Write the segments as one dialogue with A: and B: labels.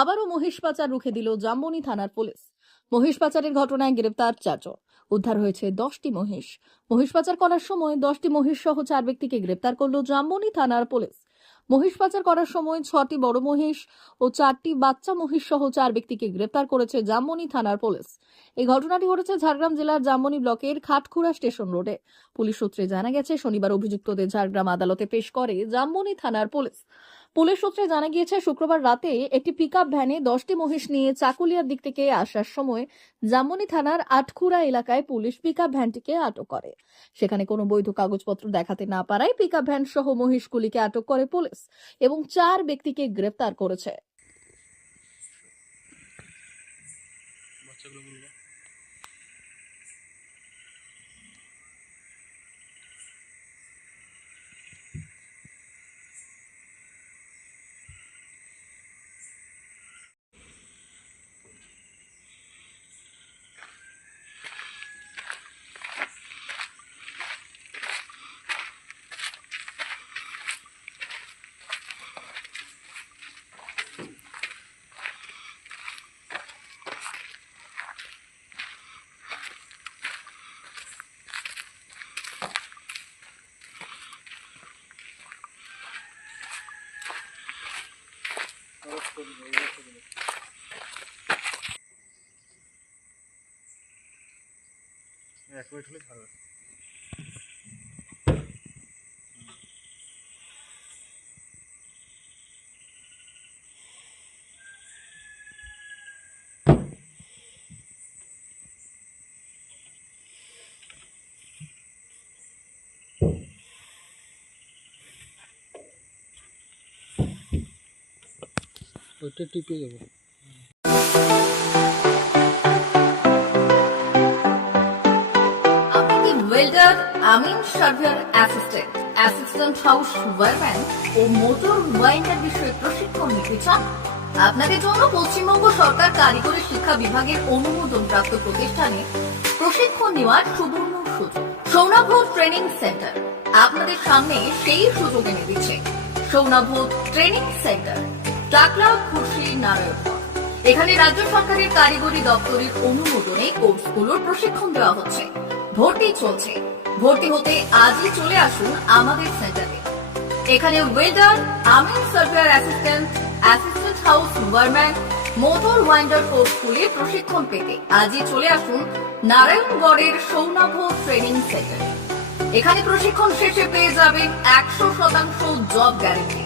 A: আবারও মহিষ পাচার রুখে দিল জামবনি থানার পুলিশ। মহিষ পাচারের ঘটনায় গ্রেপ্তার চারজন। উদ্ধার হয়েছে দশটি মহিষ। মহিষ পাচার করার সময় দশটি মহিষ সহ চার ব্যক্তিকে গ্রেপ্তার করল জামবনি থানার পুলিশ। মহিষ পাচার করার সময় ছটি বড় মহিষ ও চারটি বাচ্চা মহিষ সহ চার ব্যক্তিকে গ্রেপ্তার করেছে জামবনি থানার পুলিশ। এই ঘটনাটি ঘটেছে ঝাড়গ্রাম জেলার জামবনি ব্লকের খাটখুড়া স্টেশন রোডে। পুলিশ সূত্রে জানা গেছে, শনিবার অভিযুক্তদের ঝাড়গ্রাম আদালতে পেশ করে জামবনি থানার পুলিশ। পুলিশ সূত্রে জানা গিয়েছে, শুক্রবার রাতে একটি পিকআপ ভ্যানে দশটি মহিষ নিয়ে চাকুলিয়ার দিক থেকে আসার সময় জামবনি থানার আটখুড়া এলাকায় পুলিশ পিকআপ ভ্যানটিকে আটক করে। সেখানে কোনো বৈধ কাগজপত্র দেখাতে না পারায় পিকআপ ভ্যান সহ মহিষগুলিকে আটক করে পুলিশ এবং চার ব্যক্তিকে গ্রেপ্তার করেছে।
B: এক মিনিট হলে ছাড়বে ওইটা টিপে যাব
A: আপনি ওয়েল্ডার আমিন surveyor assistant assistant house wireman ও মোটর ওয়াইন্ডার বিষয়ে প্রশিক্ষণ নিতে চান? আপনাদের জন্য পশ্চিমবঙ্গ সরকার কারিগরি শিক্ষা বিভাগের অনুমোদন প্রাপ্ত প্রতিষ্ঠানে প্রশিক্ষণ নেওয়ার সুবর্ণ সুযোগ। সৌনাভ ট্রেনিং সেন্টার আপনাদের সামনে সেই সুযোগ এনে দিচ্ছে সৌনাভ ট্রেনিং সেন্টার। টাকলা খুশি নারায়ণপুর এখানে রাজ্য সরকারের কারিগরি দপ্তরের অনুমোদনে কোর্সগুলোর প্রশিক্ষণ দেওয়া হচ্ছে। ভর্তি চলছে। ভর্তি হতে আজই চলে আসুন আমাদের সেন্টারে। এখানে ওয়েদার, আমিন surveyor assistant assistant house wireman motor winder কোর্সগুলি প্রশিক্ষণ পেতে আজই চলে আসুন নারায়ণগড়ের সৌনাভ ট্রেনিং সেন্টারে। এখানে প্রশিক্ষণ শেষে পেয়ে যাবেন একশো শতাংশ জব গ্যারেন্টি।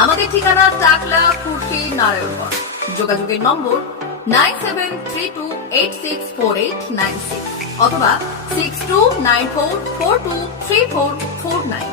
A: আমাদের ঠিকানা টাকলা, কুর্তি, নারায়ণগঞ্জ। যোগাযোগের নম্বর nine seven three two eight six four eight nine six অথবা six two nine four four two three four four nine.